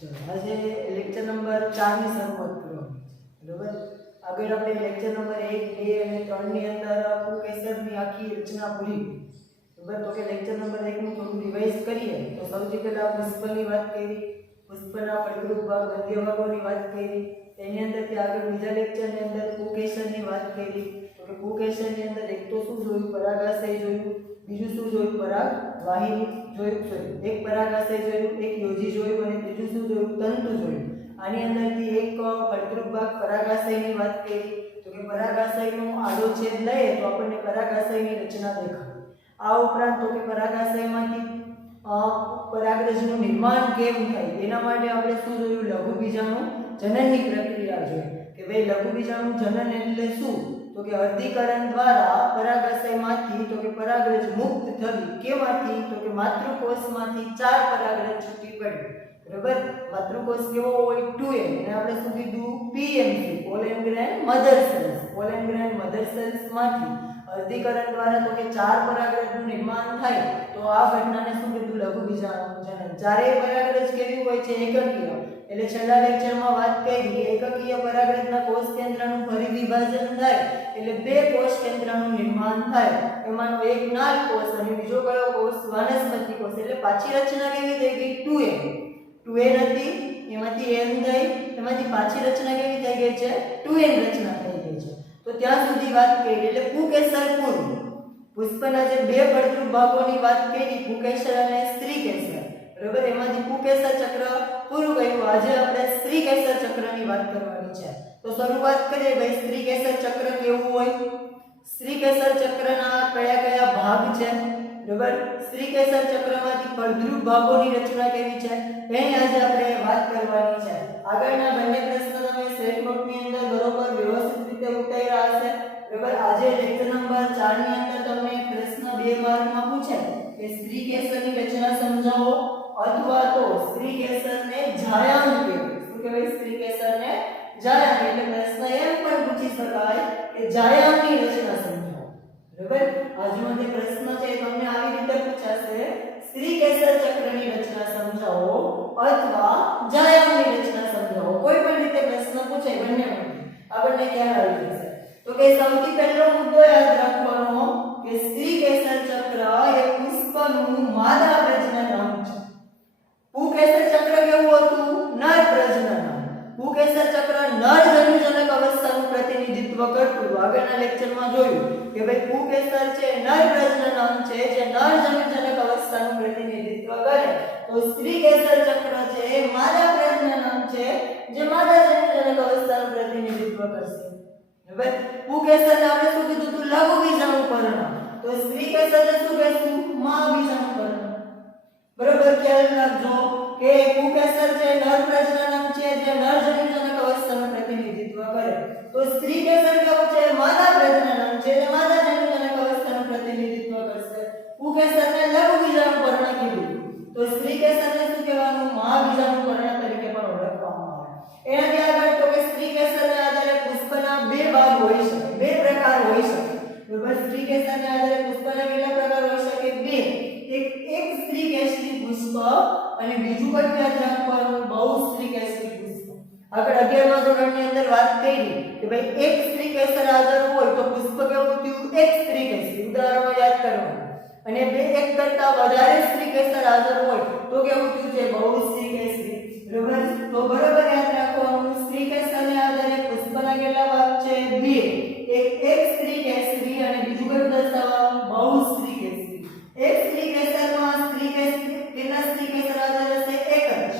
चलो आज lecture number 4 ની શરૂઆત કરવાની છે બરાબર। આગળ આપણે લેક્ચર નંબર 1 2 અને 3 ની અંદર પુકેસરની આખી રચના પૂરી બરાબર। તો કે લેક્ચર નંબર 1 નું થોડું રિવાઇઝ કરીએ તો સૌથી પહેલા પુષ્પની વાત કરી, પુષ્પના ફળદ્રુપ ભાગ મધ્ય ભાગોની વાત કરી, એની અંદરથી આગળ બીજા લેક્ચરની અંદર પુકેસરની વાત કરી। તો કે પુકેસરની અંદર એક તો શું જોયું, પરાગાશય જોયું, બીજું શું જોયું, પરાગ વાહિની જોયું, સોરી એક પરાગાશય જોયું, એક યોજી જોયું અને ત્રીજું શું જોયું, તંતુ જોયું। આની અંદરથી એક ફળદ્રુપ ભાગ પરાગાશયની વાત કરી તો કે પરાગાશયનો આડો છેદ લઈએ તો આપણને પરાગાશયની રચના દેખાય। આ ઉપરાંત તો કે પરાગાશયમાંથી પરાગરજનું નિર્માણ કેમ થાય એના માટે આપણે શું જોયું, લઘુ બીજાણુ જનનની પ્રક્રિયા જોઈ કે ભાઈ લઘુ બીજાણુ જનન એટલે શું, તો કે અર્ધીકરણ દ્વારા પરાગાશયમાંથી તો કે પરાગરજ મુક્ત થવી, કેમાંથી તો કે માતૃકોષમાંથી 4 પરાગરજ છૂટી પડી બરાબર। માતૃકોષ કેવો હોય 2n અને આપણે શું કીધું PMC pollen grain mother cells, pollen grain mother cells માંથી અર્ધીકરણ દ્વારા તો કે 4 પરાગરજનું નિર્માણ થાય તો આ ઘટનાને શું કીધું, લઘુ બીજાણુ જનન। ચારેય પરાગરજ કેવી હોય છે, એકકીય, એટલે છેલ્લા લેક્ચરમાં વાત કરી કે એકકીય પરાગરજના કોષ કેન્દ્રનું ફરી વિભાજન થાય એટલે 2 કોષ કેન્દ્રનું નિર્માણ થાય, એમાંનો એક નાળ કોષ અને બીજો કયો કોષ, વાનસ્પતિક કોષ। એટલે પાછી રચના કેવી થઈ ગઈ 2n હતી એમાંથી n થઈ, એમાંથી પાછી રચના કેવી થઈ ગઈ છે 2n રચના થઈ ગઈ છે। તો ત્યાં સુધી વાત કરી એટલે પુકેસર પૂરું। પુષ્પના જે બે ફળદ્રુપ ભાગોની વાત કરી, પુકેસર અને સ્ત્રીકેસર બરાબર, એમાંથી પુકેસર ચક્ર પૂરું કર્યું। આજે આપણે સ્ત્રીકેસર ચક્રની વાત કરવાની છે। તો શરૂઆત કરીએ ભાઈ, સ્ત્રીકેસર ચક્ર કેવું હોય, સ્ત્રીકેસર ચક્રના કયા કયા ભાગ છે બરાબર। સ્ત્રીકેસર ચક્રમાંથી ફળદ્રુપ ભાગોની રચના કેવી છે એની આજે આપણે વાત કરવાની છે। આગળના બંને પ્રશ્ન તમે સેટ નોટની અંદર બરોબર વ્યવસ્થિત રીતે ઉતાર્યા હશે બરાબર। આજે લેક્ચર નંબર 4 ની અંદર તમને પ્રશ્ન 2 માર્કમાં પૂછે કે સ્ત્રીકેસરની રચના સમજાવો અથવા તો સ્ત્રીકેસરને જાયાંગ કહેવાય। શું કહેવાય, સ્ત્રીકેસરને જાયાંગ, એટલે પ્રશ્ન એમ પણ પૂછી શકાય કે જાયાંગની રચના સમજાવો બરાબર। આજનો જે પ્રશ્ન છે તમને આવી રીતે પૂછાશે, સ્ત્રીકેસર ચક્રની રચના સમજાવો અથવા જાયાંગની રચના સમજાવો, કોઈ પણ રીતે પ્રશ્ન પૂછે બંનેમાંથી આપણને ખ્યાલ આવી જશે। તો કે સૌથી પહેલો મુદ્દો યાદ રાખવાનો કે સ્ત્રીકેસર ચક્ર એ પુષ્પનું માદા પ્રજનન અંગ છે। પુકેસર ચક્ર કેવું હતું, નર પ્રજનન અંગ। પુકેસર ચક્ર નર જન્યુજનક અવસ્થાનું પ્રતિનિધિત્વ કરતું। આગળના લેક્ચરમાં જોયું કે ભાઈ પુકેસર છે નર પ્રજનન અંગ છે જે નર જન્યુજનક અવસ્થાનું પ્રતિનિધિત્વ કરે, તો સ્ત્રીકેસર ચક્ર છે એ માદા પ્રજનન અંગ છે જે માદા જન્યુજનક અવસ્થાનું પ્રતિનિધિત્વ કરશે બરાબર। પુકેસરને આપણે શું કીધું હતું, લઘુ બીજાણુ પર્ણ, તો સ્ત્રીકેસરને શું કહેશું, મા બીજાણુ પર્ણ બરાબર। ખ્યાલ રાખજો કે પુકેસર છે નર પ્રજનન અંગ છે જે નર જન્યુજનક અવસ્થાનું પ્રતિનિધિત્વ કરે, તો સ્ત્રીકેસર કેવું છે, માદા પ્રજનન અંગ છે જે માદા જન્યુજનક અવસ્થાનું પ્રતિનિધિત્વ કરશે। પુકેસરને લઘુ બીજાણુ પર્ણ કીધું, તો સ્ત્રીકેસરને શું કહેવાનું, મહા બીજાણુ પર્ણ તરીકે પણ ઓળખવામાં આવે। એનાથી આગળ તો કે સ્ત્રીકેસરના આધારે પુષ્પના બે ભાગ હોઈ શકે, બે પ્રકાર હોઈ શકે બરાબર। સ્ત્રીકેસરના આધારે પુષ્પના કેટલા પ્રકાર હોઈ શકે, બે, એક સ્ત્રીકેસરી પુષ્પ અને બીજું કયું યાદ રાખવાનું, બહુસ્ત્રીકેસરી પુષ્પ। આગળ 11મા ધોરણની અંદર વાત કરી કે ભાઈ એક સ્ત્રીકેસર હાજર હોય તો પુષ્પ કેવું થયું, એક સ્ત્રીકેસરી, ઉદાહરણો યાદ કરવાના, અને બે એક કરતા વધારે સ્ત્રીકેસર હાજર હોય તો કેવું થયું છે, બહુસ્ત્રીકેસરી બરાબર। તો બરાબર યાદ રાખવાનું, સ્ત્રીકેસરને આધારે પુષ્પના કેટલા ભાગ છે, બે, એક સ્ત્રીકેસરી અને બીજું કયું દર્શાવવાનું, બહુસ્ત્રીકેસરી। એક સ્ત્રીકેસરમાં કેટલા સ્ત્રીકેસર હાજર હશે, એક જ।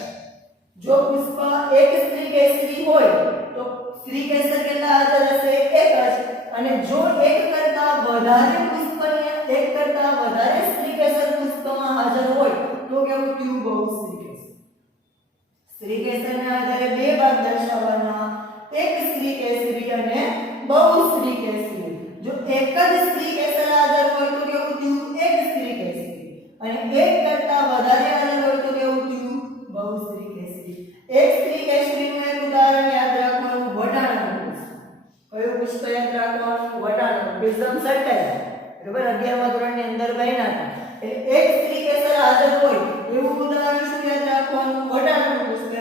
જો પુષ્પ એક સ્ત્રીકેસરી હોય તો સ્ત્રીકેસર કેટલા હાજર હશે, એક જ, અને જો એક કરતા વધારે સ્ત્રીકેસર પુષ્પમાં હાજર હોય તો કેવું થયું, બહુસ્ત્રીકેસર। સ્ત્રીકેસરને આધારે બે ભાગ દર્શાવવાના, એક સ્ત્રીકેસરી અને બહુસ્ત્રીકેસરી। જો એક જ સ્ત્રીકેસર હાજર હોય તો કેવું થયું, એક સ્ત્રીકેસરી, અને એક કરતા વધારે હાજર હોય તો કેવું થયું, બહુસ્ત્રીકેસરી। એક સ્ત્રીકેસરીનું એક ઉદાહરણ યાદ રાખવાનું, વટાણાનું પુષ્પ। કયું પુષ્પ યાદ રાખવાનું, વટાણાનું, પ્રિઝમ સટાઈ બરાબર, 11મા ધોરણની અંદર ભણ્યા હતા। એટલે એક સ્ત્રીકેસર હાજર હોય એવું ઉદાહરણ શું યાદ રાખવાનું, વટાણાનું પુષ્પ।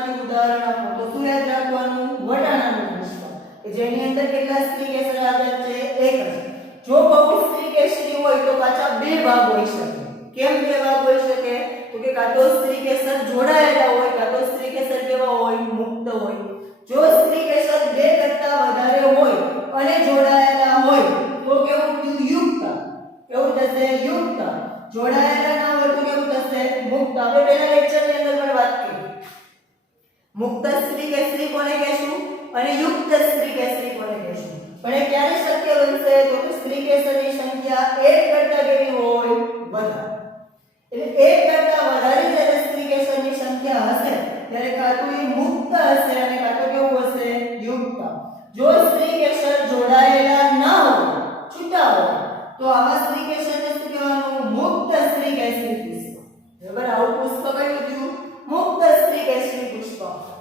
એમાંથી ઉદાહરણ આપો તો શું યાદ રાખવાનું? વટાણાનું પુષ્પ કે જેની અંદર કેટલા સ્ત્રી કેસર હાજર છે? એક જ. જો બહુ સ્ત્રી કેસરી હોય તો પાછા બે ભાગ હોઈ શકે. કેમ બે ભાગ હોઈ શકે? તો કે કાં તો સ્ત્રી કેસર જોડાયેલા હોય, કાં તો સ્ત્રી કેસર કેવા હોય? મુક્ત હોય. જો સ્ત્રી કેસર બે કરતા વધારે હોય અને જોડાયેલા હોય તો કેવું થયું? યુક્ત. કેવું થશે? યુક્ત. જોડાયેલા ના હોય તો કેવું થશે? મુક્ત. આપણે પહેલા લેક્ચરની અંદર પણ વાત કરી. મુક્ત સ્ત્રી કેસરી કોને કહેશું અને યુક્ત સ્ત્રી કેસરી કોને કહેશું? પણ એ ક્યારે શક્ય બનશે? તો કે સ્ત્રી કેસરની સંખ્યા 1 કરતા કેવી હોય? વધારે. એટલે 1 કરતા વધારે જ્યારે સ્ત્રી કેસરની સંખ્યા હશે ત્યારે કાં તો એ મુક્ત હશે અને કાં તો કેવું હશે? યુક્ત. જો સ્ત્રી કેસર જોડાયેલા ના હોય, છૂટા હોય, તો આવા સ્ત્રી કેસરને શું કહેવાનું? મુક્ત સ્ત્રી કેસરી પુષ્પ. બરાબર? આવું પુષ્પ કયું થયું? મુક્ત સ્ત્રી કેસરી પુષ્પ.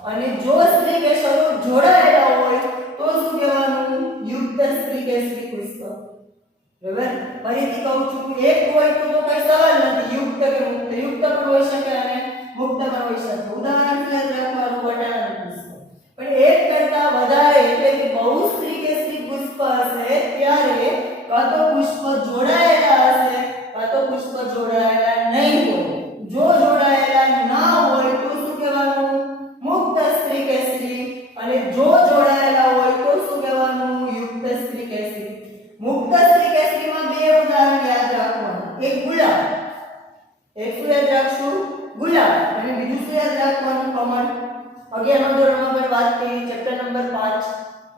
અને જો સ્ત્રી કેસરો જોડાયેલા હોય તો શું કહેવાનું? યુક્ત સ્ત્રી કેસરી પુષ્પ. બરાબર? ફરીથી કહું છું, એક હોય તો કઈ સવાલ નથી. યુક્ત કે મુક્ત? યુક્ત પણ હોઈ શકે અને મુક્ત પણ હોઈ શકે. ઉદાહરણ યાદ રાખવાનું વટાણાનું પુષ્પ. પણ એક કરતા વધારે એટલે કે બહુ સ્ત્રી કેસરી પુષ્પ હશે ત્યારે કાં તો પુષ્પ જોડાયેલા હશે, કાં તો પુષ્પ જોડાયેલા નહીં હોય. જો જોડાયેલા ના હોય તો શું કહેવાનું? મુક્ત સ્ત્રી કેસરી. અને જો જોડાયેલા હોય તો શું કહેવાનું? યુક્ત સ્ત્રી કેસરી. મુક્ત સ્ત્રી કેસરીમાં બે ઉદાહરણ યાદ રાખવાના. એક ગુલાબ. એક શું યાદ રાખશું? ગુલાબ. અને બીજું શું યાદ રાખવાનું? કમળ. 11મા ધોરણમાં પણ વાત કરી, ચેપ્ટર નંબર 5.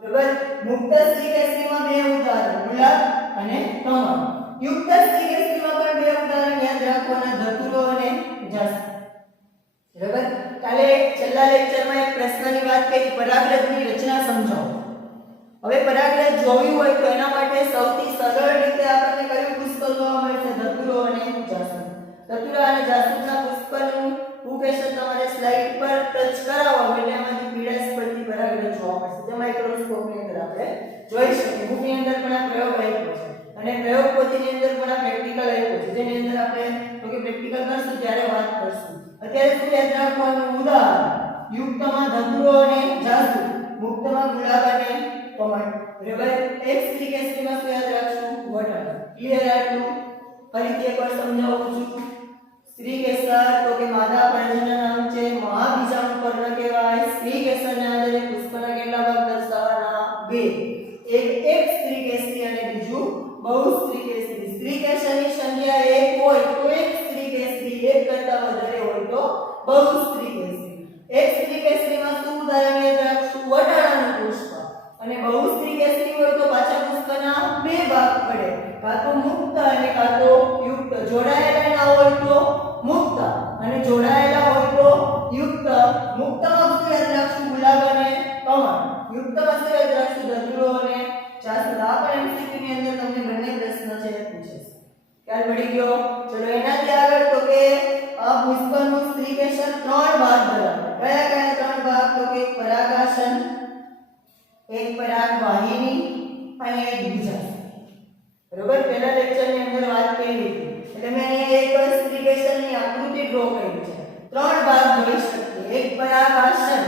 બરાબર? મુક્ત સ્ત્રી કેસરીમાં બે ઉદાહરણ, ગુલાબ અને કમળ. યુક્ત સ્ત્રી કેસરીમાં પણ બે ઉદાહરણ યાદ રાખવાના, ધતુરો અને જાસૂદ. બરાબર? કાલે છેલ્લા લેક્ચરમાં એક પ્રશ્નની વાત કરી, પરાગરજની રચના સમજાવો. હવે પરાગરજ જોવી હોય તો એના માટે સૌથી સરળ રીતે આપણને કયું પુષ્પ જોવા મળે છે? ધતુરો અને જાસૂદ. ધતુરા અને જાસૂદના પુષ્પનું ભૂકેશન તમારે સ્લાઇડ પર ટચ કરાવવાનું એટલે એમાંથી પીળાશ પડતી પરાગરજ જોવા મળશે. જે માઇક્રોસ્કોપની અંદર આપણે જોઈ શકીએ. બુકની અંદર પણ આ પ્રયોગ આપ્યો છે અને પ્રયોગ પોથીની અંદર પણ આ પ્રેક્ટિકલ આપ્યો છે, જેની અંદર આપણે તો કે પ્રેક્ટિકલ કરશું ત્યારે વાત કરશું. અત્યારે શું યાદ રાખવાનું? ઉદાહરણ. યુક્તમાં ધતુરો અને જાસૂદ, મુક્તમાં ગુલાબ અને કમળ. બરાબર? એક સ્ત્રી કેસરીમાં શું યાદ રાખશું? વટાણા. ક્લિયર આટલું? ફરીથી એકવાર સમજાવું છું. સ્ત્રી કેસર તો કે માદા પ્રજનન અંગ છે, મહાબીજાણુ પર્ણ કહેવાય. સ્ત્રી કેસરના આધારે પુષ્પના કેટલા ભાગ દર્શાવવાના? બે. એક સ્ત્રી કેસરી અને બીજું બહુ સ્ત્રી કેસરી. સ્ત્રી કેસરની સંખ્યા 1 હોય તો એક સ્ત્રી કેસરી, 1 કરતા વધારે હોય તો બહુ સ્ત્રી કેસરી. એક સ્ત્રી કેસરીમાં શું ઉદાહરણ યાદ રાખશું? વટાણાનું પુષ્પ. અને બહુ સ્ત્રી કેસરી હોય તો પાછા પુષ્પના બે ભાગ પડે, કાં તો મુક્ત અને કાં તો યુક્ત. જોડાયેલા ના હોય તો મુક્ત અને જોડાયેલા હોય તો યુક્ત. મુક્તમાં શું યાદ રાખશું? ગુલાબ અને કમળ. યુક્તમાં શું યાદ રાખશું? ધતુરો અને જાસૂદ. આ પણ MCQ ની અંદર તમને બંને પ્રશ્ન છે એ પૂછે છે. ખ્યાલ પડી ગયો? ચલો એનાથી આગળ તો કે આ પુષ્પનું સ્ત્રી કેસર 3 ભાગ ધરાવે. કયા કયા 3 ભાગ? તો કે પરાગાસન, એક પરાગવાહિની અને એક બીજાસન. બરોબર? પહેલા લેક્ચરની અંદર વાત કરી હતી એટલે મેં અહીંયા એક સ્ત્રી કેસરની આકૃતિ ડ્રો કરી છે. 3 ભાગ જોઈ શકીએ. એક પરાગાસન.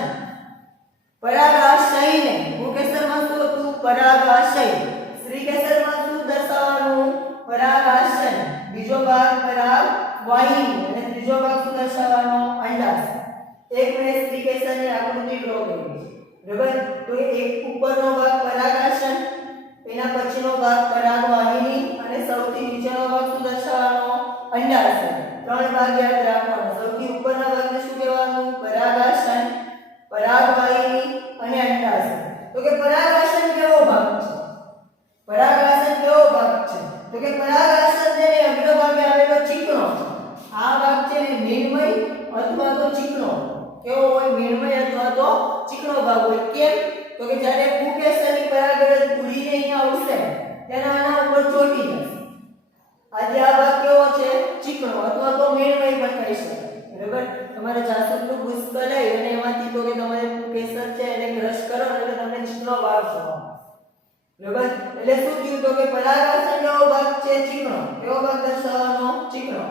પરાગાશયને ભૂકેસરમાં શું હતું? પરાગાશય. સ્ત્રી કેસરમાં શું દર્શાવવાનું? પરાગાસન. બીજો ભાગ પરાગવાહિની અને ત્રીજો ભાગ શું દર્શાવવાનો? અંડાશય. એક મેં સ્ત્રી કેસરની આકૃતિ ડ્રો કરી છે. બરાબર? તો એક ઉપરનો ભાગ પરાગાસન, એના પછીનો ભાગ પરાગવાહિની અને સૌથી નીચેનો ભાગ શું દર્શાવવાનો? અંડાશય. 3 ભાગ યાદ રાખવાના. સૌથી ઉપરના ભાગને શું કહેવાનું? પરાગાસન, પરાગવાહિની અને અંડાશય. તો કે પરાગાસન કેવો ભાગ છે? પરાગાસન કેવો ભાગ છે? તો કે પરાગાસન છે ને અગ્રભાગે આવેલો ચીકણો છે. આ ભાગ છે ને નિર્મય અથવા તો ચીકણો. કેવો હોય? નિર્મય અથવા તો ચીકણો ભાગ હોય. કેમ? તો કે જ્યારે ભૂકેસરની પરાગરજ ઉડીને અહીંયા આવશે ત્યારે આના ઉપર ચોટી જશે. આજે આ ભાગ કેવો છે? ચીકણો અથવા તો નિર્મય પણ કહી શકાય. બરાબર? તમારે જાસૂદનું પુષ્પ લઈ અને એમાંથી તો કે તમારે ભૂકેસર છે એને ક્રશ કરો એટલે તમને ચીકણો ભાગ જોવા મળે. બરાબર? એટલે શું થયું? તો કે પરાગાસન કેવો ભાગ છે? ચીકણો. કેવો ભાગ દર્શાવવાનો? ચીકણો.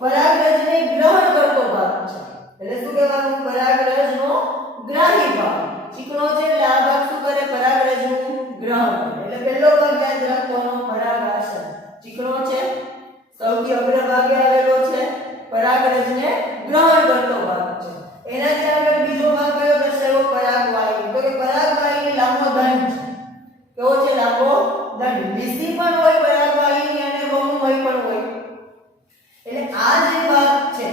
પરાગરજને ગ્રહણ કરતો ભાગ છે એટલે શું કહેવાનું? પરાગરજનો ગ્રાહી ભાગ. ચીકણો છે એટલે આ ભાગ શું કરે? પરાગરજનું ગ્રહણ કરે. એટલે પહેલો ભાગ યાદ રાખવાનો પરાગાશય. ચીકણો છે સૌથી અગ્રભાગે આવેલો છે, પરાગરજને ગ્રહણ કરતો ભાગ છે. એનાથી આગળ બીજો ભાગ કયો થશે? એવો પરાગવાહી. તો કે પરાગવાહીની લાંબો દંડ છે. કેવો છે? લાંબો દંડ. લીસી પણ હોય પરાગવાહીની અને રોમમય પણ હોય. એટલે આ જે ભાગ છે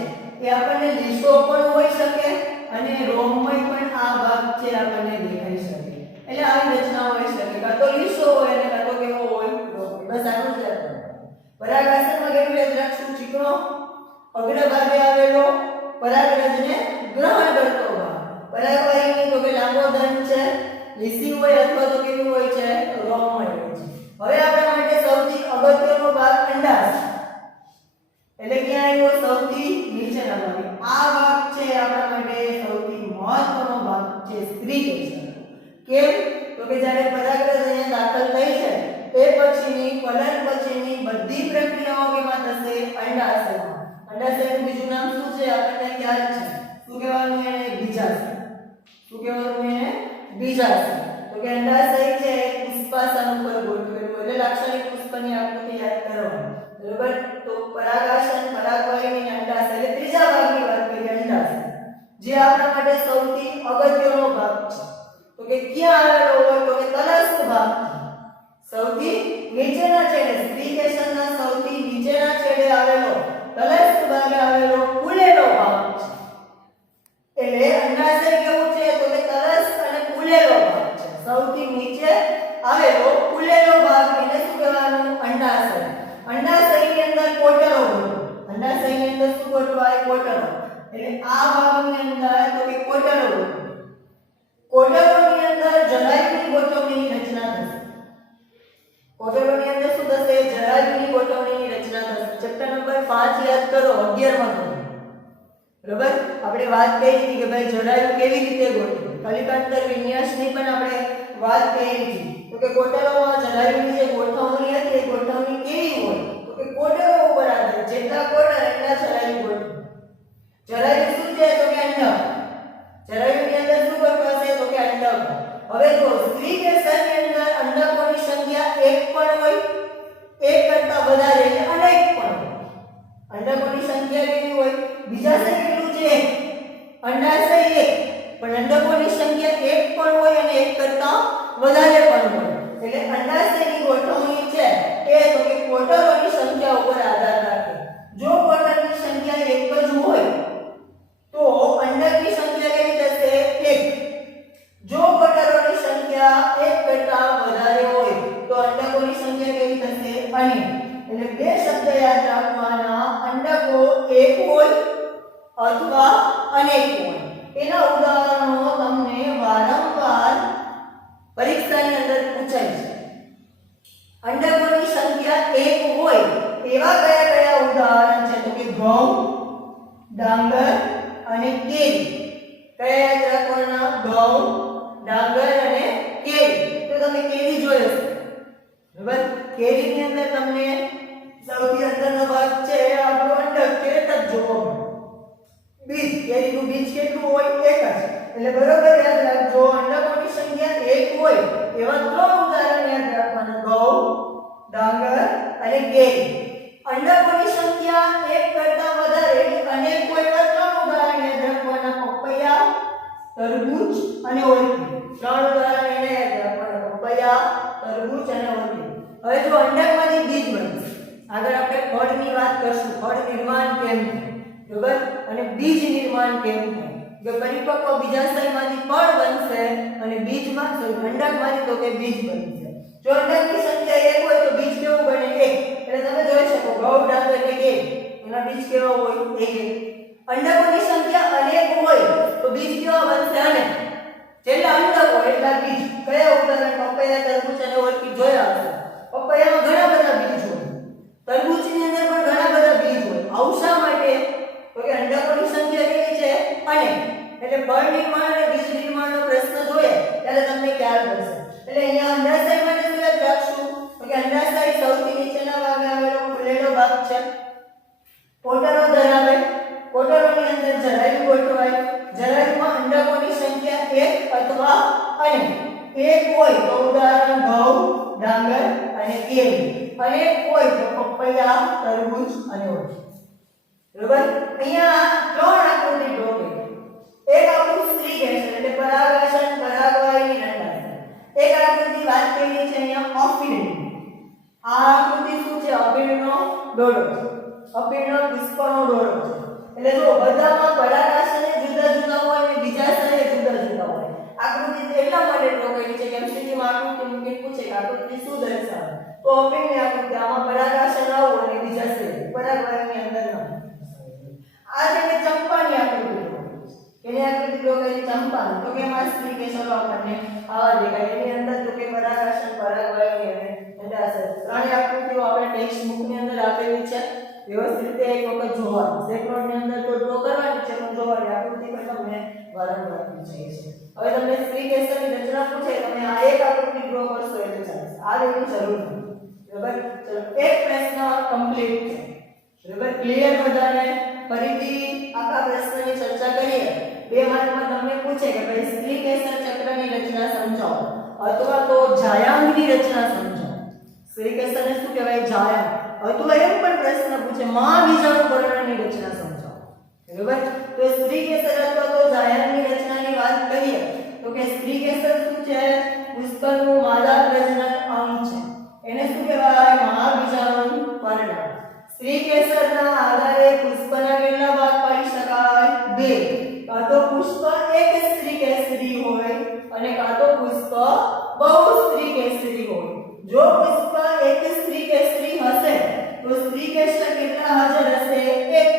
એ આપણને લીસો પણ હોઈ શકે અને રોમમય પણ આ ભાગ છે આપણને દેખાઈ શકે. એટલે આવી રચના હોઈ શકે, કાં તો લીસો હોય અને કાં તો કેવો હોય? રોમમય. બસ આટલું જ યાદ રાખવાનું. પરાગાશયમાં કેટલું યાદ રાખશું? ચીકણો અગ્રભાગે આવેલો પરાગરજને ગ્રહણ કરતો ભાગ. પરાગવાહીની તો કે લાંબો દંડ છે, લીસી હોય અથવા તો કેવું હોય છે? રોમમય હોય છે. હવે આપણા માટે સૌથી અગત્યનો ભાગ અંડાશય. એટલે ક્યાં આવ્યો? સૌથી નીચેના ભાગે. આ ભાગ છે આપણા માટે સૌથી મહત્વનો ભાગ છે સ્ત્રી કેસર. કેમ? તો કે જ્યારે પરાગરજ અહીંયા દાખલ થઈ છે એ પછીની ફલન પછીની બધી પ્રક્રિયાઓ કેમાં થશે? અંડાશયમાં. અંડાશયનું બીજું નામ શું છે? આપણને ખ્યાલ છે. શું કહેવાનું એને? બીજાશય. શું કહેવાનું એને? બીજાશય. તો કે અંડાશય છે પુષ્પાસન ઉપર ગોઠવેલું, એટલે લાક્ષણિક પુષ્પની આકૃતિ યાદ કરવાની. બરોબર? તો પરાગાસન, પરાગવાહીની અંડાશય, એટલે ત્રીજા ભાગની વાત કરીએ અંડાશય, જે આપણા માટે સૌથી અગત્યનો ભાગ છે. તો કે ક્યાં આવેલો હોય? તો કે તલસ્થ ભાગ. સૌથી નીચેના છેડે, સ્ત્રી કેસરના સૌથી નીચેના છેડે આવેલો તલસ્થ ભાગે આવેલો ફૂલેલો ભાગ છે. એટલે અંડાશય કેવું છે? તો કે તલસ્થ અને ફૂલેલો ભાગ છે. સૌથી નીચે આવેલો ફૂલેલો ભાગ એને શું કહેવાનું? અંડાશય. અંડાશયની અંદર કોટરો હોય. અંડાશયની અંદર શું ગોઠવાય? કોટરો. એટલે આ ભાગની અંદર તો કે કોટરો હોય. કોટરોની અંદર જરાયુની ગોઠવણીની રચના થશે. કોટરોની અંદર શું થશે? જરાયુની ગોઠવણીની રચના થશે. ચેપ્ટર નંબર 5 યાદ કરો, 11 માં ધોરણ. બરાબર? આપણે વાત કરી હતી કે ભાઈ જરાયુ કેવી રીતે ગોઠવે. કલિકાંતર વિન્યાસની પણ આપણે વાત કરી હતી. તો કે કોટરોમાં જરાયુની જે ગોઠવણી હતી એ ગોઠવણી કેવી હોય? તો કે કોટરો ઉપર આધારિત. જેટલા કોટર એટલા જરાયુ ગોઠવે. જરાયુ શું છે? તો કે અંડક. જરાયુની અંદર શું ગોઠવાશે? તો કે અંડક. હવે જો સ્ત્રી કેસરની અંદર અંડકોની સંખ્યા એક પણ હોય, એક કરતા વધારે એટલે અનેક પણ હોય. અંડકોની સંખ્યા કેવી હોય? બીજાશય કેટલું છે? અંડાશય એક, પણ અંડકોની સંખ્યા એક પણ હોય અને એક કરતા વધારે પણ હોય. એટલે અંડાશયની ગોઠવણી છે એ તો કે કોટરોની સંખ્યા ઉપર આધાર રાખે. જો કોટરની સંખ્યા એક જ હોય તો અંડકની સંખ્યા કેવી થશે? એક. જો કોટરોની સંખ્યા એક કરતા વધારે હોય તો અંડકોની સંખ્યા કેવી થશે? અનેક. એટલે બે શબ્દ યાદ રાખવાના, અંડકો એક હોય અથવા અનેક હોય. એના ઉદાહરણો તમને વારંવાર પરીક્ષાની અંદર પૂછાય છે. અંડકોની સંખ્યા એક હોય એવા કયા કયા ઉદાહરણ છે? તો કે ઘઉં, ડાંગર અને કેરી. કયા યાદ રાખવાના? ઘઉં, ડાંગર અને કેરી. તો તમે કેરી જોઈ હશે. બરાબર? કેરીની અંદર તમને સૌથી અંદરનો ભાગ છે આપણો અંડક કે તજ જોવા મળે. બીજ, કેરીનું બીજ કેટલું હોય? એક જ. એટલે બરોબર યાદ રાખજો, અંડકોની સંખ્યા એક હોય એવા 3 ઉદાહરણ યાદ રાખવાના: ઘઉં, ડાંગર અને કેરી. અંડકોની સંખ્યા એક કરતા વધારે એટલે અનેક હોય એવા 3 ઉદાહરણ યાદ રાખવાના: પપૈયા, તરબૂચ અને ઓર્કિડ. 3 ઉદાહરણ એને યાદ રાખવાના: પપૈયા, તરબૂચ અને ઓર્કિડ. હવે જો અંડકમાંથી બીજ બનશે, આગળ આપણે ફળની વાત કરશું, ફળ નિર્માણ કેમ થાય, બરાબર? અને બીજ નિર્માણ કેમ થાય, કે પરિપક્વ બીજાશયમાંથી ફળ બનશે અને બીજમાં અંડકમાંથી તો કે બીજ બનશે. જો અંડકની સંખ્યા એક હોય તો બીજ કેવું બને? એક. એટલે તમે જોઈ શકો ઘઉં, ડાંગર કે કેરી, એના બીજ કેવા હોય? એક એક. અંડકોની સંખ્યા અનેક હોય તો બીજ કેવા બનશે? અનેક. જેટલા અંડક હોય એટલા બીજ. કયા ઉદાહરણ? પપૈયા, તરબૂચ અને ઓર્કિડ જોયા હશે. પપૈયામાં ઘણા બધા બીજ હોય, તરબૂચની અંદર પણ ઘણા બધા બીજ હોય. આવું શા માટે? તો કે અંડકોની સંખ્યા કેવી છે? અનેક. એટલે ફળ નિર્માણ અને બીજ નિર્માણનો પ્રશ્ન જોઈએ ત્યારે તમને ખ્યાલ પડશે. એટલે અહીંયા અંડાશય માટે શું યાદ રાખશું? તો કે અંડાશય સૌથી નીચેના ભાગે આવેલો ફૂલેલો ભાગ છે. કોટરો ધરાવે. કોટરોની અંદર જરાયુ ગોઠવાય. જરાયુમાં અંડકોની સંખ્યા અથવા અને એક હોય તો ઉદાહરણ ઘઉં ડાંગર અને કેરી અને હોય તો પપૈયા તરબૂચ અને ઓટ બરોબર અહીંયા ત્રણ આકૃતિ ડ્રો કરી એક આપણું સ્ત્રી કહેશે એટલે પરાગાસન પરાગવાયની અંડાસન એક આકૃતિ વાત કરી છે અહીંયા અપીડની આ આકૃતિ શું છે અપીડનો ડોડો અપીડનો પુષ્પનો ડોડો છે એટલે જો બધામાં પરાગાસન જુદા જુદા હોય અને બીજા સરે જુદા જુદા હોય આકૃતિ એટલા માટે ડ્રો કરી છે કે એમસીક્યુ માં આકૃતિ મૂકીને પૂછે કે આકૃતિ શું દર્શાવે તો અપીડની આકૃતિ આમાં પરાગાસન આવું અને બીજા સરે પરાગવાયની અંદર ના આ જે ચંપાની આકૃતિ એની આકૃતિ ડ્રો કરી ચંપા તો કે માં સ્ત્રી કે ચલો આપણને આવા દેખાય એની અંદર તો કે પરાગાસન પરાગવાયની અને અંડાસન ત્રણ આકૃતિઓ આપણે ટેક્સ્ટ બુક ની અંદર આપેલી છે વ્યવસ્થિત રીતે એક વખત જોવાની સેકન્ડ ની અંદર તો ડ્રો કરવાની છે પણ જોવાની આકૃતિ પર તમને વારંવાર પૂછાય છે હવે તમને સ્ત્રી કેસરની રચના પૂછે તમે આ એક આકૃતિ ડ્રો કરશો એટલે ચાલશે આ લેવાની જરૂર નથી બરાબર ચલો એક પ્રશ્ન કમ્પ્લીટ છે બરાબર ક્લિયર બધાને ફરીથી આખા પ્રશ્નની ચર્ચા કરીએ બે માર્કમાં તમને પૂછે કે ભાઈ સ્ત્રી કેસર ચક્રની રચના સમજાવો અથવા તો જાયાંગની રચના સમજાવો સ્ત્રી કેસરને શું કહેવાય જાયાંગ અથવા એમ પણ પ્રશ્ન પૂછે મહાબીજાણુ વર્ણનની રચના સમજાવો બરાબર તો સ્ત્રી કેસર અથવા તો જાયાંગની રચનાની વાત કરીએ તો કે સ્ત્રી કેસર શું છે પુષ્પનું માદા પ્રજનન અંગ છે એને શું કહેવાય મહાબીજાણુ વર્ણન સ્ત્રી કેસરના આધારે પુષ્પના કેટલા ભાગ પાડી શકાય બે કાં તો પુષ્પ એક સ્ત્રી કેસરી હોય અને કાં તો પુષ્પ બહુ સ્ત્રી કેસરી હોય જો પુષ્પ એક સ્ત્રી કેસરી હશે તો સ્ત્રી કેસર કેટલા હાજર હશે એક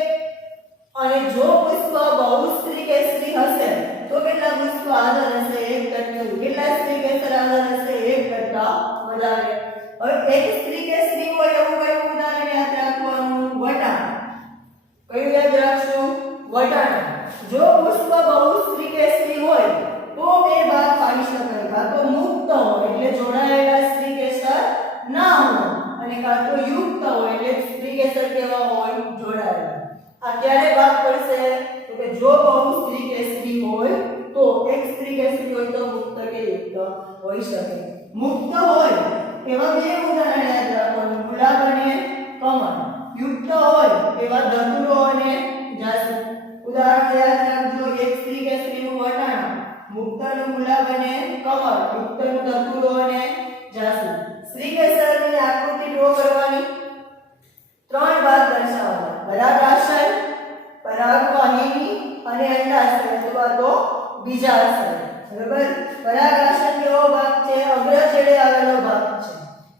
અને જો પુષ્પ બહુ સ્ત્રી કેસરી હશે તો કેટલા પુષ્પ હાજર હશે એક કરતા કેટલા સ્ત્રી કેસર હાજર હશે એક કરતા વધારે હવે એક સ્ત્રી કેસરી હોય એવું કયું ઉદાહરણ યાદ રાખવાનું વટાણા કયું યાદ રાખશું વટાણા જો પુષ્પ બહુ સ્ત્રી કેસરી હોય તો બે ભાગ પાડી શકાય કાં તો મુક્ત હોય એટલે જોડાયેલા સ્ત્રી કેસર ના હોય અને કાં તો યુક્ત હોય એટલે સ્ત્રી કેસર કેવા હોય જોડાયેલા આ ક્યારે ભાગ પડશે તો કે જો બહુ સ્ત્રી કેસરી હોય તો એક સ્ત્રી કેસરી હોય તો મુક્ત કે યુક્ત હોઈ શકે મુક્ત હોય એવા બે ઉદાહરણ યાદ રાખવાનું ગુલાબ અને કમળ યુક્ત હોય એવા ધતુરો અને જાસૂદ ઉદાહરણ યાદ રાખજો એક સ્ત્રી કેસરીનું વટાણા મુક્તનું ગુલાબ અને કમળ યુક્તનું ધતુરો અને જાસૂદ સ્ત્રી કેસરની આકૃતિ ડ્રો કરવાની ત્રણ ભાગ દર્શાવવાના પરાગાસન પરાગવાહિની અને અંડાશય અથવા તો બીજાશય બરાબર પરાગાસન કેવો ભાગ છે અગ્ર છેડે આવેલો ભાગ છે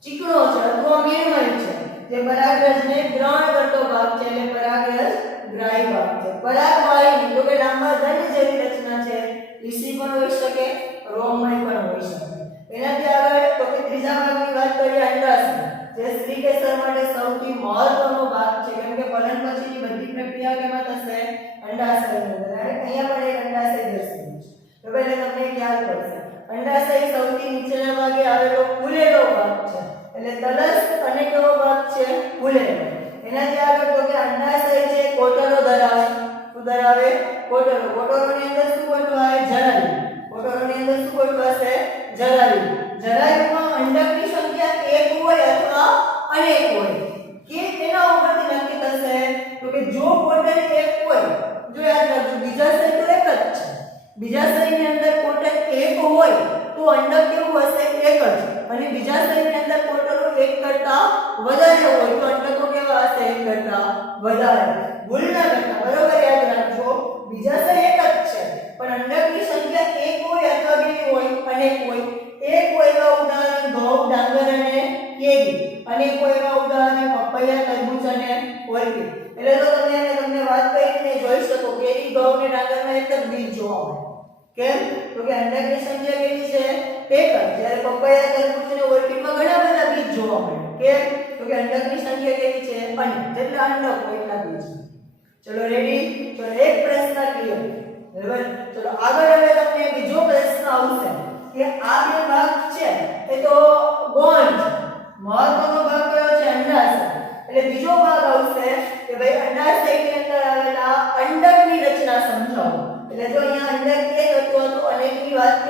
ચીકણો છે અથવા નિર્મળ છે જે પરાગરજને ગ્રહણ કરતો ભાગ છે એટલે પરાગરજ ગ્રાહી ભાગ છે પરાગવાહિની તો કે લાંબા દંડ જેવી રચના છે ઈસી પણ હોઈ શકે રોમમય પણ હોઈ શકે એનાથી આગળ તો કે ત્રીજા ભાગની વાત કરીએ અંડાશય જે સ્ત્રી કેસર માટે સૌથી મહત્વનો ભાગ છે કેમ કે ફલન પછીની બધી પ્રક્રિયા કેમાં થશે અંડાશયની અંદર અહીંયા પણ એક અંડાશય દર્શાવ્યું છે તો પહેલા તમને ખ્યાલ પડશે અંડાશય સૌથી નીચેના ભાગે આવેલો ફૂલેલો ભાગ છે એટલે તલસ્થ અને કેવો ભાગ છે ફૂલેલો એનાથી આગળ તો કે અંડાશય છે કોટરો ધરાવે શું ધરાવે કોટરો કોટરોની અંદર શું ગોઠવાય જરાયુ કોટરોની અંદર શું ગોઠવાશે જરાયુ જરાયુમાં અંડકની સંખ્યા એક હોય અથવા અનેક હોય કે તેના ઉપરથી નક્કી થશે તો કે જો કોટર એક હોય જો યાદ રાખજો બીજાશય તો એક જ છે બીજાશયની અંદર કોટર એક હોય તો અંડક કેવું હશે એક જ અને બીજાશયની અંદર કોટરો એક કરતા વધારે હોય તો અંડકો કેવા હશે એક કરતા વધારે ભૂલ ના કરતા બરોબર યાદ રાખજો બીજાશય એક જ છે પણ અંડકની સંખ્યા એક હોય અથવા બે હોય અનેક હોય એક હોય એવા ઉદાહરણ ઘઉં ડાંગર અને કેરી અને કોઈ એવા ઉદાહરણ પપૈયા તરબૂચ અને ઓર્કિડ એટલે તો તમને વાત કરીને જોઈ શકો કેરી ઘઉં અને ડાંગરમાં એક જ બીજ જોવા મળે કેમ તો કે અંડકની સંખ્યા કેટલી છે એક જ જ્યારે પપૈયા તરબૂચ અને ઓર્કિડમાં ઘણા બધા બીજ જોવા મળે કેમ તો કે અંડકની સંખ્યા કેટલી છે અનેક જેટલા અંડક હોય એટલા બીજ ચલો રેડી ચલો એક પ્રશ્ન ક્લિયર બરાબર ચલો આગળ હવે તમને બીજો પ્રશ્ન આવશે કે આ બે ભાગ છે એ તો ગૌણ છે મહત્વનો ભાગ કયો છે અંડાશય એટલે બીજો ભાગ આવશે કે ભાઈ અંડાશયની અંદર આવેલા અંડકની રચના સમજાવો એટલે જો અહીંયા અંડક એક હતું તો અનેકની વાત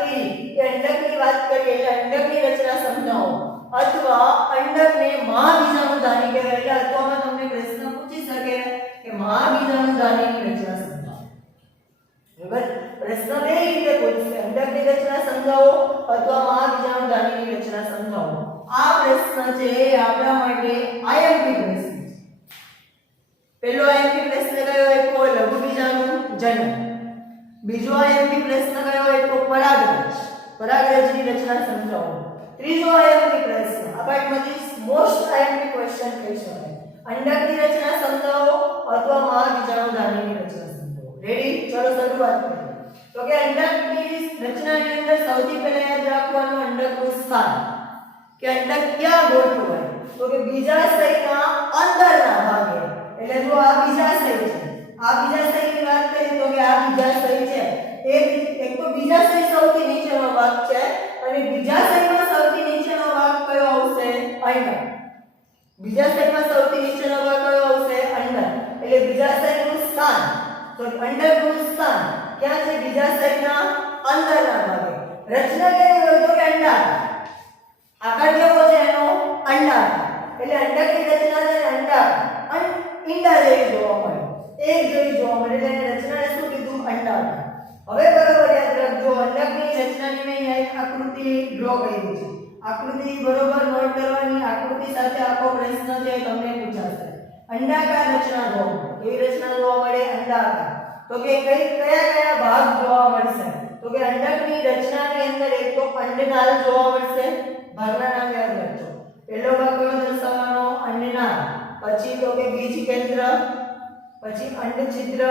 પહેલો આઈએમપી પ્રશ્ન કયો આપ્યો લઘુબીજાણુ જનન, બીજો આઈએમપી પ્રશ્ન કયો આપ્યો પરાગરજ, પરાગરજની રચના સમજાવો, ત્રીજો આઈએમપી પ્રશ્ન આ પાઠમાંથી મોસ્ટ આઈએમપી ક્વેશ્ચન કહી શકાય અંડકની રચના સમજાવો અથવા મહાબીજાણુ ધાનીની રચના સમજાવો. રેડી? ચલો શરૂઆત કરીએ. તો કે અંડકની રચનાની અંદર સૌથી પહેલા યાદ રાખવાનું અંડકનું સ્થાન, કે અંડક ક્યાં ગોઠવું હોય, તો કે બીજાશયના અંદરના ભાગે. એટલે જો આ બીજાશય છે, આ બીજાશયની વાત કરીએ તો કે આ બીજાશય છે, એક તો બીજાશય સૌથી નીચેનો ભાગ છે અને બીજાશયમાં સૌથી નીચેનો ભાગ કયો આવશે? અંડક. બીજાશયમાં સૌથી નીચેનો ભાગ કયો આવશે? અંડક. એટલે બીજાશયનું સ્થાન, તો અંડકનું સ્થાન ક્યાં છે? બીજાશયના અંદરના ભાગે. રચના કેવી હોય તો કે અંડાકાર. આકાર કેવો છે એનો? અંડાકાર. એટલે અંડકની રચના છે અંડાકાર, ઈંડા જેવી જોવા મળે, એક જેવી જોવા મળે, એટલે એની રચનાને શું કીધું? અંડાકાર. હવે બરોબર યાદ રાખજો, અંડકની રચનાની મેં એક આકૃતિ ડ્રો કરી છે. આકૃતિ બરોબર નોટ કરવાની. આકૃતિ સાથે આખો પ્રશ્ન છે તમને પૂછાશે. અંડાકાર રચના જોવા મળે. કેવી રચના જોવા મળે? અંડાકાર. તો કે કયા ભાગ જોવા મળશે? તો કે અંડકની રચનાની અંદર એક તો અંડનાળ જોવા મળશે. ભાગના નામ યાદ રાખજો. પહેલો ભાગ કયો દર્શાવવાનો? અંડનાળ. પછી તો કે બીજ કેન્દ્ર, પછી અંડછિદ્ર,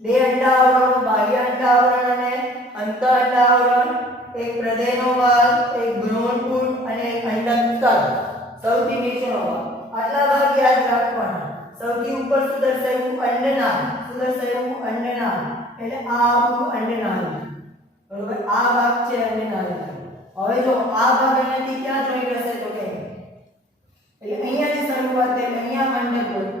બે અંડાવરણો, બાહ્ય અંડાવરણ અને અંતઃ અંડાવરણ, એક પ્રદેહનો ભાગ, એક ભ્રૂણપૂટ અને એક અંડકતલ, સૌથી નીચેનો ભાગ. આટલા ભાગ યાદ રાખવાના. સૌથી ઉપર શું દર્શાવ્યું? અંડનાળ. શું દર્શાવ્યું? અંડનાળ. એટલે આ આપણું અંડનાળ, બરોબર? આ ભાગ છે અંડનાળ. હવે જો આ ભાગ અહીંયાથી ક્યાં જોઈ રહેશે? તો કે એટલે અહીંયાથી શરૂઆત થાય, એટલે અહીંયા અંડક હોય,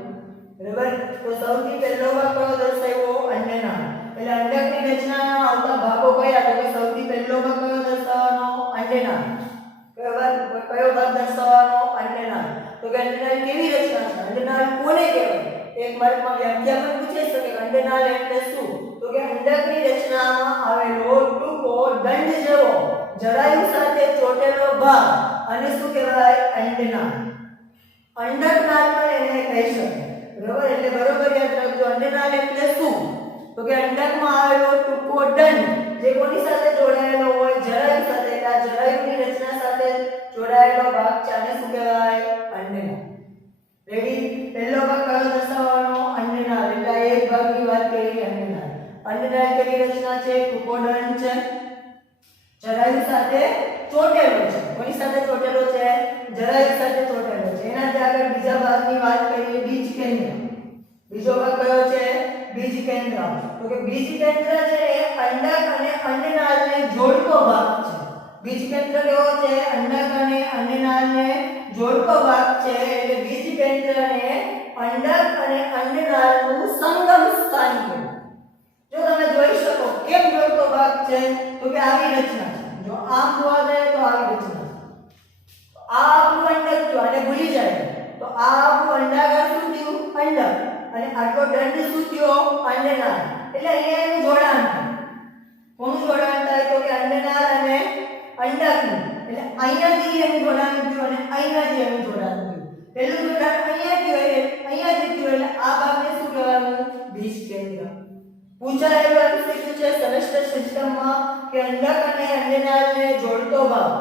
બરોબર? તો સૌથી પહેલો ભાગ કયો દર્શાવ્યો? અંડનાળ. એટલે અંડકની રચનાના આવતા ભાગો કયા? તો કે સૌથી પહેલો ભાગ કયો દર્શાવવાનો? અંડનાળ. કયો ભાગ દર્શાવવાનો? અંડનાળ. તો કે અંડનાળ કેવી રચના છે? અંડનાળ કોને કહેવાય? એક માર્કમાં વ્યાખ્યા પણ પૂછાઈ શકે. અંડનાળ એટલે શું? તો કે અંડકની રચનામાં આવેલો ટૂંકો દંડ જેવો જરાયુ સાથે ચોટેલો ભાગ અને શું કહેવાય? અંડનાળ. અંડકનાળ પણ એને કહી શકાય, બરોબર? એટલે બરોબર યાદ રાખજો, અંડનાળ એટલે શું? તો કે અંડકમાં આવેલો ટૂંકો દંડ જે કોની સાથે જોડાયેલો હોય? જરાયુ સાથે. એટલે આ જરાયુની રચના સાથે જોડાયેલો ભાગ છે, આને શું કહેવાય? અંડનાળ. રેડી? પહેલો ભાગ કયો દર્શાવવાનો? અંડનાળ. એટલે એક ભાગની વાત કરી અંડનાળ. અંડનાળ કેવી રચના છે? ટૂંકો દંડ છે, જરાયુ સાથે ચોટેલો છે. કોની સાથે ચોટેલો છે? જરાયુ સાથે ચોટેલો છે. એનાથી આગળ બીજા ભાગની વાત કરીએ, બીજ કેન્દ્ર. બીજો ભાગ કયો છે? બીજ કેન્દ્ર. તો કે બીજ કેન્દ્ર છે એ અંડક અને અંડનાળને જોડતો ભાગ છે. બીજ કેન્દ્ર કેવો છે? અંડક અને અંડનાળને જોડતો ભાગ છે. એટલે બીજ કેન્દ્રને અંડક અને અંડનાળનું સંગમ સ્થાન કહેવાય. જો તમે જોઈ શકો કેમ જોડતો ભાગ છે? તો કે આવી રચના છે. જો આમ જોવા જાય તો આવી રચના છે. આ આપણું અંડક જો આને ભૂલી જાય તો આ આપણું અંડાકાર શું થયું? અંડક. અને આટલો દંડ શું થયો? અંડનાળ. એટલે અહીંયા એનું જોડાણ થાય. કોનું જોડાણ થાય? તો કે અંડનાળ અને અંડકનું. એટલે અહીંયાથી એનું જોડાણ થયું અને અહીંયાથી એનું જોડાણ થયું. પહેલું જોડાણ અહીંયાથી હોય, અહીંયાથી થયું, એટલે આ ભાગને શું કહેવાનું? બીજ કેન્દ્ર. પૂછાયેલું એમસીક્યુ છે સેમેસ્ટર સિસ્ટમમાં કે અંડક અને અંડનાળને જોડતો ભાગ,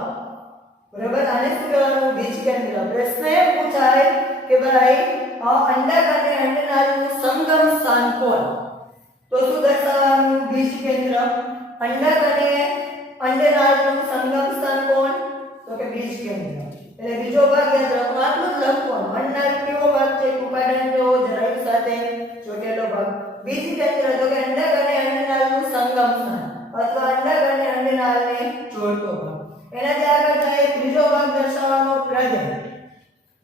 બરાબર? આને શું કહેવાનું? બીજ કેન્દ્ર. પ્રશ્ન એ પૂછાય કે ભાઈ અંડક અને અંડનાળનું સંગમ સ્થાન કોણ? તો શું દર્શાવવાનું? બીજ કેન્દ્ર. અંડક અને અંડનાળનું સંગમ સ્થાન કોણ? તો કે બીજ કેન્દ્ર. એટલે બીજો ભાગ યાદ રાખો, આટલું જ લખવાનું. અંડનાળ કેવો ભાગ છે? ટૂંકા દંડ જેવો જરાયુ સાથે ચોટેલો ભાગ. બીજ કેન્દ્ર તો કે અંડક અને અંડનાળનું સંગમ સ્થાન અથવા અંડક અને અંડનાળને જોડતો ભાગ. એનાથી આગળ જાય ત્રીજો ભાગ દર્શાવવાનો પ્રદેહ.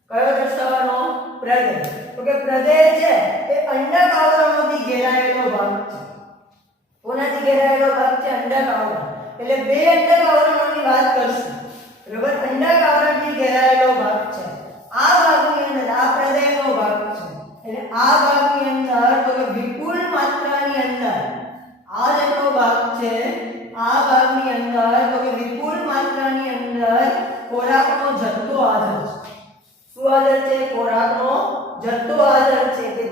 કયો દર્શાવવાનો? પ્રદેહ. તો કે પ્રદેહ છે એ અંડક આવરણોથી ઘેરાયેલો ભાગ છે. કોનાથી ઘેરાયેલો ભાગ છે? અંડક આવરણ. એટલે બે અંડક આવરણોની વાત કરશું, બરાબર? અંડક આવરણથી ઘેરાયેલો ભાગ છે. આ ભાગની અંદર આ પ્રદેહનો ભાગ છે. એટલે આ ભાગની અંદર તો કે વિપુલ માત્રાની અંદર આ જેટલો ભાગ છે, આ ભાગની અંદર તો કે વિપુલ માત્રાની અંદર ખોરાકનો જથ્થો હાજર છે. શું હાજર છે? ખોરાકનો જથ્થો હાજર છે કે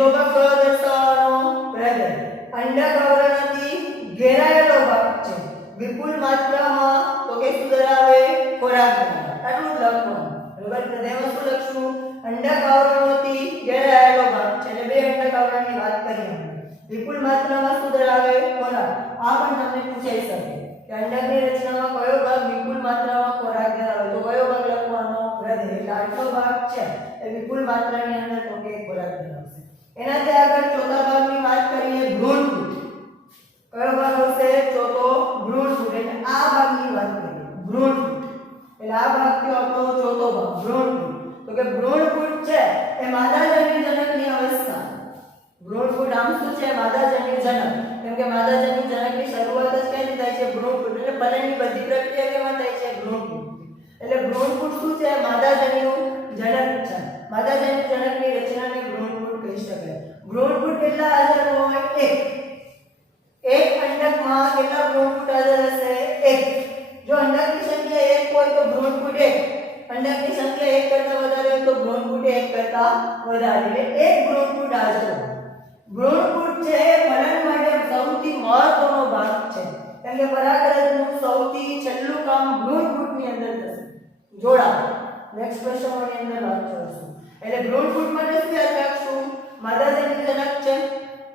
ત્રીજો ભાગ કયો દર્શાવવાનો હૃદય અંડક આવરણથી ઘેરાયેલો ભાગ છે વિપુલ માત્રામાં તો કે શું ધરાવે ખોરાક ધરાવે આટલું જ લખવાનું બરાબર હૃદયમાં શું લખશું અંડક આવરણોથી ઘેરાયેલો ભાગ છે એટલે બે અંડક આવરણની વાત કરીએ વિપુલ માત્રામાં શું ધરાવે ખોરાક આ પણ તમને પૂછાઈ શકે કે અંડકની રચનામાં કયો ભાગ વિપુલ માત્રામાં ખોરાક ધરાવે તો કયો ભાગ લખવાનો હૃદય એટલે આટલો ભાગ છે એ વિપુલ માત્રાની અંદર તો કે ખોરાક ધરાવશે એનાથી આગળ ચોથા ભાગની વાત કરીએ ભ્રૂણપૂટ કયો ભાગ આવશે ચોથો ભ્રૂણપૂટ એટલે આ ભાગની વાત કરીએ ભ્રૂણપૂટ એટલે આ ભાગ કયો આપણો ચોથો ભાગ ભ્રૂણપૂટ તો કે ભ્રૂણપૂટ છે એ માદાજન્ય જનકની અવસ્થા ભ્રૂણપૂટ આમ શું છે માદાજન્ય જનક કેમ કે માદાજન્ય જનકની શરૂઆત જ ક્યાંથી થાય છે ભ્રૂણપૂટ એટલે ફલનની બધી પ્રક્રિયા કેમાં થાય છે ભ્રૂણપૂટ એટલે ભ્રૂણપૂટ શું છે માદાજન્યનું જનક છે માદાજન્ય જનકની રચનાને ભ્રૂણપૂટ કહી શકાય ભ્રૂણપૂટ કેટલા હાજર હોય એક અંડકમાં કેટલા ભ્રૂણપૂટ હાજર હશે એક જો અંડકની સંખ્યા 1 હોય તો ભ્રૂણપૂટ 1 અંડકની સંખ્યા 1 કરતા વધારે હોય તો ભ્રૂણપૂટ 1 કરતા વધારે એટલે એક ભ્રૂણપૂટ હાજર હોય ભ્રૂણપૂટ છે એ ફલન માટે સૌથી મહત્વનો ભાગ છે કેમ કે પરાગરજનું સૌથી છેલ્લું કામ ભ્રૂણપૂટની અંદર થશે જોડા નેક્સ્ટ ક્વેશ્ચનની અંદર વાત કરીશું એટલે ભ્રૂણપૂટ માટે શું યાદ રાખશું માદાજન્ય જનક છે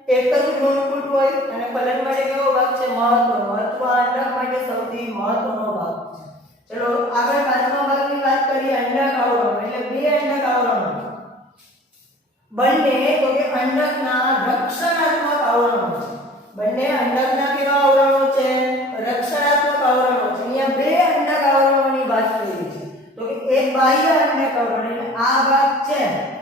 એક જ ભ્રૂણપૂટ હોય અને ફલન માટે કેવો ભાગ છે મહત્વનો અથવા અંડક માટે સૌથી મહત્વનો ભાગ છે ચલો આગળ પાંચમા ભાગની વાત કરીએ અંડક આવરણ એટલે બે અંડક આવરણ બંને તો કે અંડકના રક્ષણાત્મક આવરણો છે બંને અંડકના કેવા આવરણો છે રક્ષણાત્મક આવરણો છે અહીંયા બે અંડક આવરણોની વાત કરી છે તો કે એક બાહ્ય અંડક આવરણ એટલે આ ભાગ છે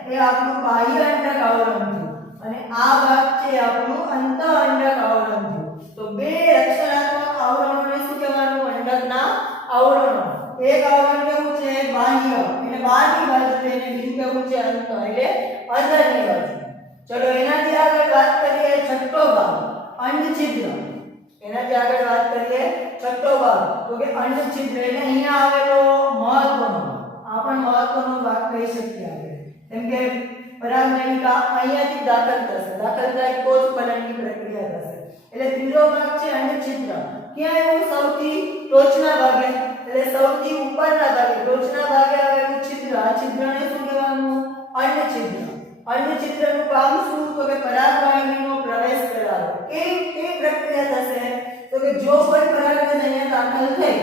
એ આપણું બાહ્ય અંડક આવરણ છે અને આ ભાગ છે આપણું અંત અંડક આવરણ છે તો બે રક્ષણાત્મક આવરણોને શું કહેવાનું અંડકના આવરણો એક આવરણ કેવું છે બાહ્ય એટલે બહારની બાજુ એને બીજું કેવું છે અંત એટલે અંદરની બાજુ ચલો એનાથી આગળ વાત કરીએ છઠ્ઠો ભાગ અંડછિદ્ર એનાથી આગળ વાત કરીએ છઠ્ઠો ભાગ તો કે અંડછિદ્ર એટલે અહીંયા આવેલો મહત્વનો આ પણ મહત્વનો ભાગ કહી શકીએ આપણે કેમ કે પરાગનલિકા અહીંયાથી દાખલ થશે દાખલ થાય તો જ ફલનની પ્રક્રિયા થશે એટલે ત્રીજો ભાગ છે અંડછિદ્ર ક્યાં એવું સૌથી ટોચના ભાગે એટલે સૌથી ઉપરના ભાગે ટોચના ભાગે આવેલું છિદ્ર આ છિદ્રને શું કહેવાનું અંડછિદ્ર અંડછિદ્રનું કામ શું તો કે પરાગવાહિનીનો પ્રવેશ કરાવવો કેવી પ્રક્રિયા થશે તો કે જો કોઈ પરાગરજ અહીંયા દાખલ થઈ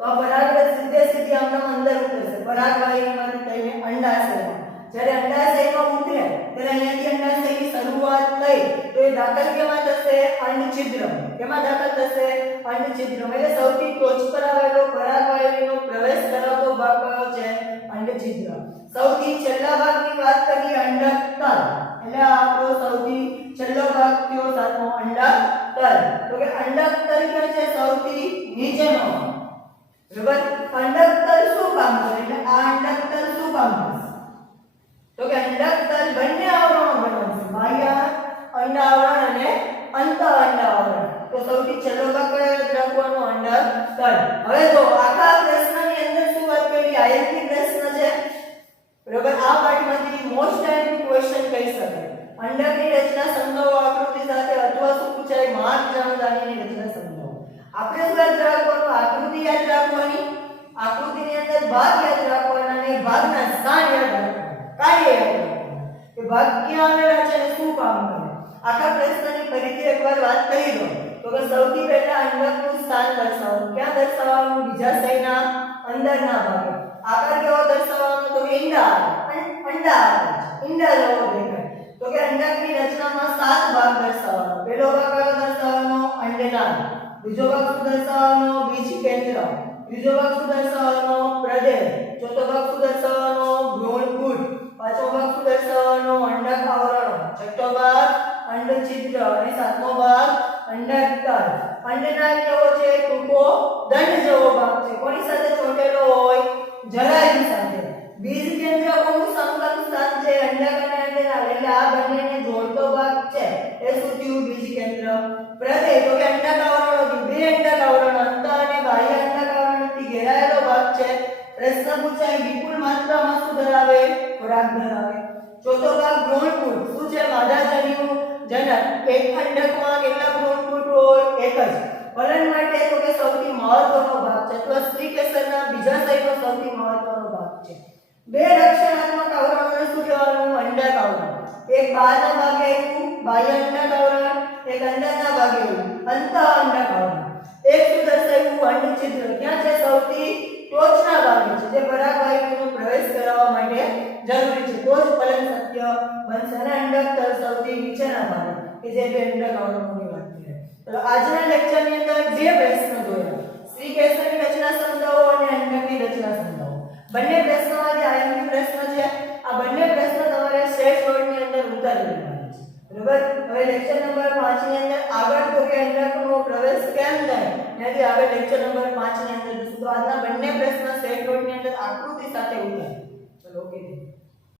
તો આ પરાગરજ સીધી આપણા અંદર ઉતરશે પરાગવાહિનીમાંથી થઈને અંડાશયમાં જ્યારે અંડાશયમાં ઉતરે ત્યારે અહીંયાથી અંડાશયની શરૂઆત થઈ તો એ દાખલ કેમાં થશે અંડછિદ્ર કેમાં દાખલ થશે અંડછિદ્ર એટલે સૌથી ટોચ પર આવેલો પરાગવાહિનીનો પ્રવેશ કરાવતો ભાગ કયો છે અંડછિદ્ર સૌથી છેલ્લા ભાગની વાત કરીએ અંડકતલ એટલે આપણો સૌથી છેલ્લો ભાગ કયો સાતમો અંડકતલ તો કે અંડકતલ કે છે સૌથી નીચેનો બરાબર અંડકતલ શું કામ કરે એટલે આ અંડકતલ શું કામ કરે તો કે અંડકતલ બંને આવરણો બનાવશે બાહ્ય અંડ આવરણ અને અંત અંડ આવરણ તો સૌથી છેલ્લો ભાગ કયો યાદ રાખવાનો અંડકતલ હવે તો આખા પ્રશ્નની અંદર શું વાત કરી આઈએમપી પ્રશ્ન છે બરાબર આ પાઠમાંથી મોસ્ટ આઈએમપી ક્વેશ્ચન કહી શકાય અંડકની રચના સમજાવો આકૃતિ સાથે અથવા શું પૂછાય માર્ગ જાણદાનીની રચના સમજાવો આપણે શું યાદ રાખવાનું આકૃતિ યાદ રાખવાની આકૃતિની અંદર ભાગ યાદ રાખવાના અને ભાગના સ્થાન યાદ રાખવાના કાર્ય યાદ રાખવાના કે ભાગ ક્યાં આવેલા છે અને શું કામ કરે આખા પ્રશ્નની ફરીથી એકવાર વાત કરી દો તો કે સૌથી પહેલા અંડકનું સ્થાન દર્શાવવાનું ક્યાં દર્શાવવાનું બીજાશયના અંદરના ભાગે આકાર કેવો દર્શાવવાનો તો કે ઈંડા જેવો દેખાય તો કે અંડકની રચનામાં 7 ભાગ દર્શાવવાનો પહેલો ભાગ કયો દર્શાવવાનો અંડનાળ બીજો ભાગ શું દર્શાવવાનો બીજ કેન્દ્ર ત્રીજો ભાગ શું દર્શાવવાનો પ્રદેશ ચોથો ભાગ શું દર્શાવવાનો ભ્રૂણપૂટ પાંચમો ભાગ શું દર્શાવવાનો અંડક આવરણ છઠ્ઠો ભાગ અંડછિદ્ર અને સાતમો ભાગ અંડકતલ અંડનાળ કેવો છે ટૂંકો દંડ જેવો ભાગ છે કોની સાથે ચોટેલો હોય જરાયુ સાથે બીજ કેન્દ્ર કોનું સંકલન સ્થાન છે અંડક અને અંડનાળ એટલે આ બંનેને જોડતો ભાગ છે એ શું થયું બીજ કેન્દ્ર પ્રદેશ તો કે અંડક આવરણોથી બે અંડક આવરણ અંત અને બાહ્ય અંડક આવરણથી ઘેરાયેલો ભાગ છે પ્રશ્ન પૂછાય વિપુલ માત્રામાં શું ધરાવે ખોરાક ધરાવે ચોથો ભાગ ભ્રૂણપૂટ. શું છે? માદાજન્યુ જનક. એક અંડકમાં કેટલા ભ્રૂણપૂટ હોય? એક જ. ફલન માટે તો કે સૌથી મહત્વનો ભાગ છે અથવા સ્ત્રી કેસરના બીજા શરીરનો સૌથી મહત્વનો ભાગ છે. બે રક્ષણાત્મક આવરણોને શું કહેવાનું? અંડક આવરણ. એક બહારના ભાગે આવ્યું બાહ્ય અંડક આવરણ, એક અંદરના ભાગે આવ્યું અંતઃ અંડક આવરણ. એક શું દર્શાવ્યું? અંડછિદ્ર. ક્યાં છે? સૌથી ટોચના ભાગે છે, જે પરાગવાયુનો પ્રવેશ કરાવવા માટે જરૂરી છે. તો જ ફલન શક્ય બનશે. અને અંડક તલ સૌથી નીચેના ભાગે કે જે બે અંડક આવરણોની વાત કરીએ. તો આજના લેક્ચરની અંદર બે પ્રશ્નો જોયા. સ્ત્રી કેસરની રચના સમજાવો અને અંડકની રચના સમજાવો. બંને પ્રશ્નોમાંથી આઈએમપી પ્રશ્ન છે. આ બંને પ્રશ્નો તમારે સ્ટેટ બોર્ડની અંદર ઉતારી લેવાના છે. બરોબર? હવે લેક્ચર નંબર 5 ની અંદર આગળ તો કે અંડકનો પ્રવેશ કેમ થાય ત્યાંથી આગળ લેક્ચર નંબર 5 ની અંદર જોઈશું. તો આજના બંને પ્રશ્ન સ્ટેટ બોર્ડની અંદર આકૃતિ સાથે ઉતારો. ચલો ઓકે.